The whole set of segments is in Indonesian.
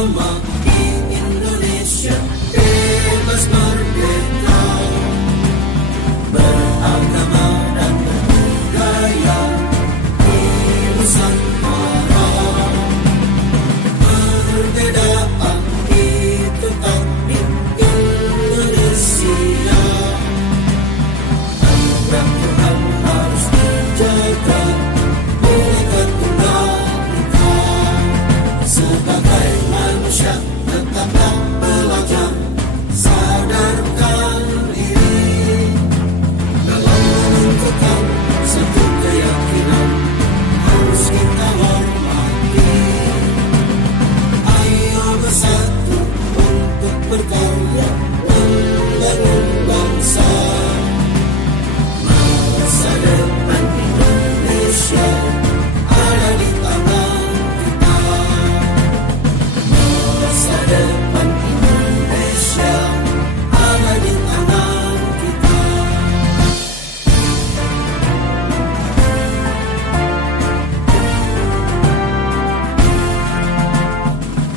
Bersama-sama di Indonesia bebas merdeka, beragama dan berbudaya di Nusantara. Perbedaan itu tapi Indonesia. Anugerah Tuhan harus dijaga, Bhinneka Tunggal Ika. Sebagai manusia tetaplah belajar, sadarkan diri dalam menentukan satu keyakinan harus kita hormati. Ayo bersatu untuk berkarya membangun bangsa. Masa depan Indonesia ada di tangan kita. Masa depan Indonesia ada di tangan kita.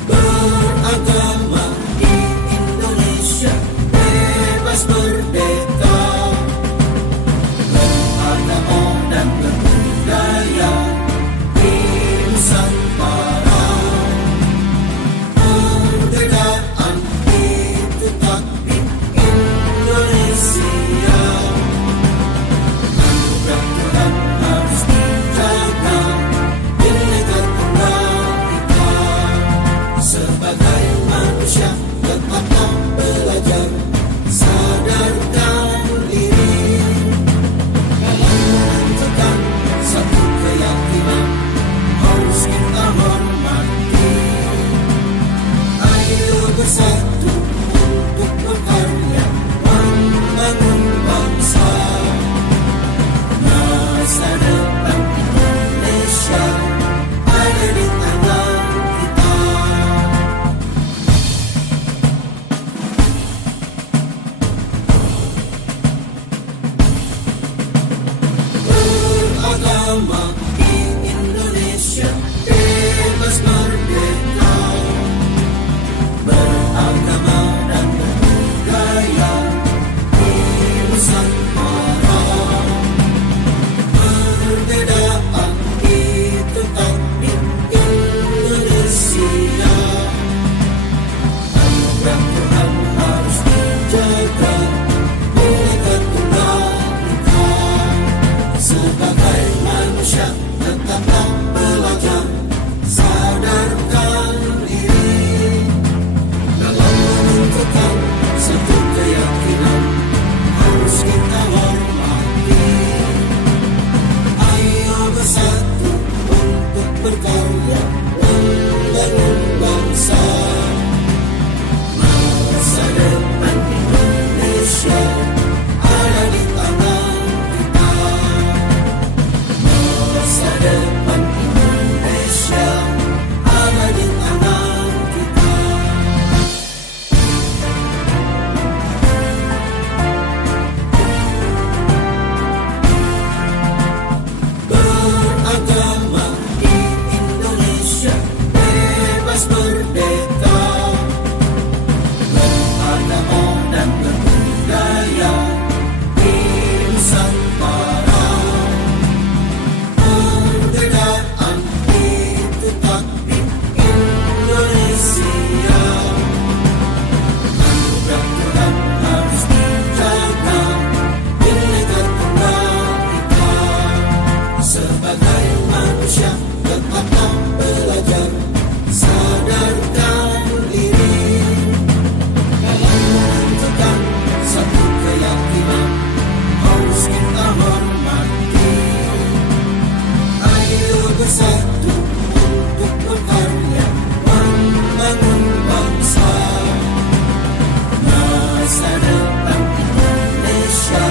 Beragama di Indonesia bebas merdeka, beragama dan berbudaya di Nusantara. Perbedaan itu tapi Indonesia. Anugerah Tuhan harus dijaga, Bhinneka Tunggal Ika. Sebagai manusia tetaplah belajar, sadarkan diri dalam menentukan satu keyakinan harus kita hormati. Ayo bersatu untuk berkarya membangun bangsa. Masa depan Indonesia ada di tangan kita. Beragama di Indonesia bebas merdeka, beragama dan berbudaya di Nusantara. Perbedaan itu tapi Indonesia. Anugerah Tuhan harus dijaga, Bhinneka Tunggal Ika. Sebagai manusia tetaplah belajar, sadarkan diri dalam menentukan satu keyakinan harus kita hormati. Ayo bersatu untuk berkarya membangun bangsa. Masa depan Indonesia ada di tangan kita. Masa depan Indonesia ada di tangan kita. Beragama di Indonesia bebas merdeka, beragama dan berbudaya di Nusantara. Perbedaan itu tapi Indonesia. Anugerah Tuhan harus dijaga, Bhinneka Tunggal Ika. Sebagai manusia tetaplah belajar, sadarkan diri dalam menentukan satu keyakinan harus kita hormati. Ayo bersatu untuk berkarya membangun bangsa. Masa depan Indonesia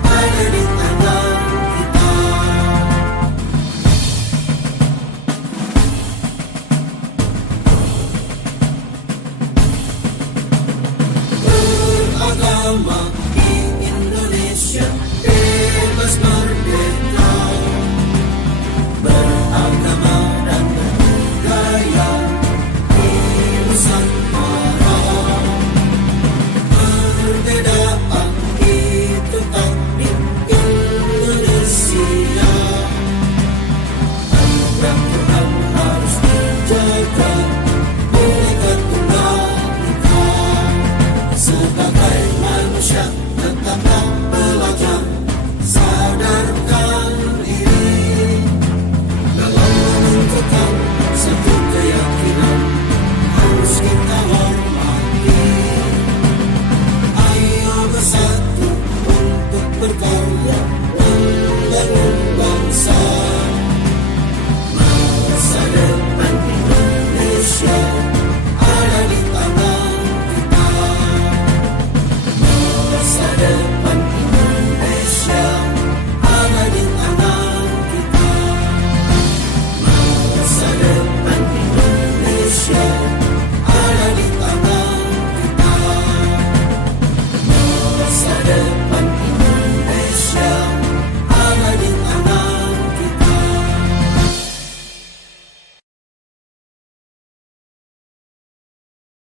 ada di tangan kita. depan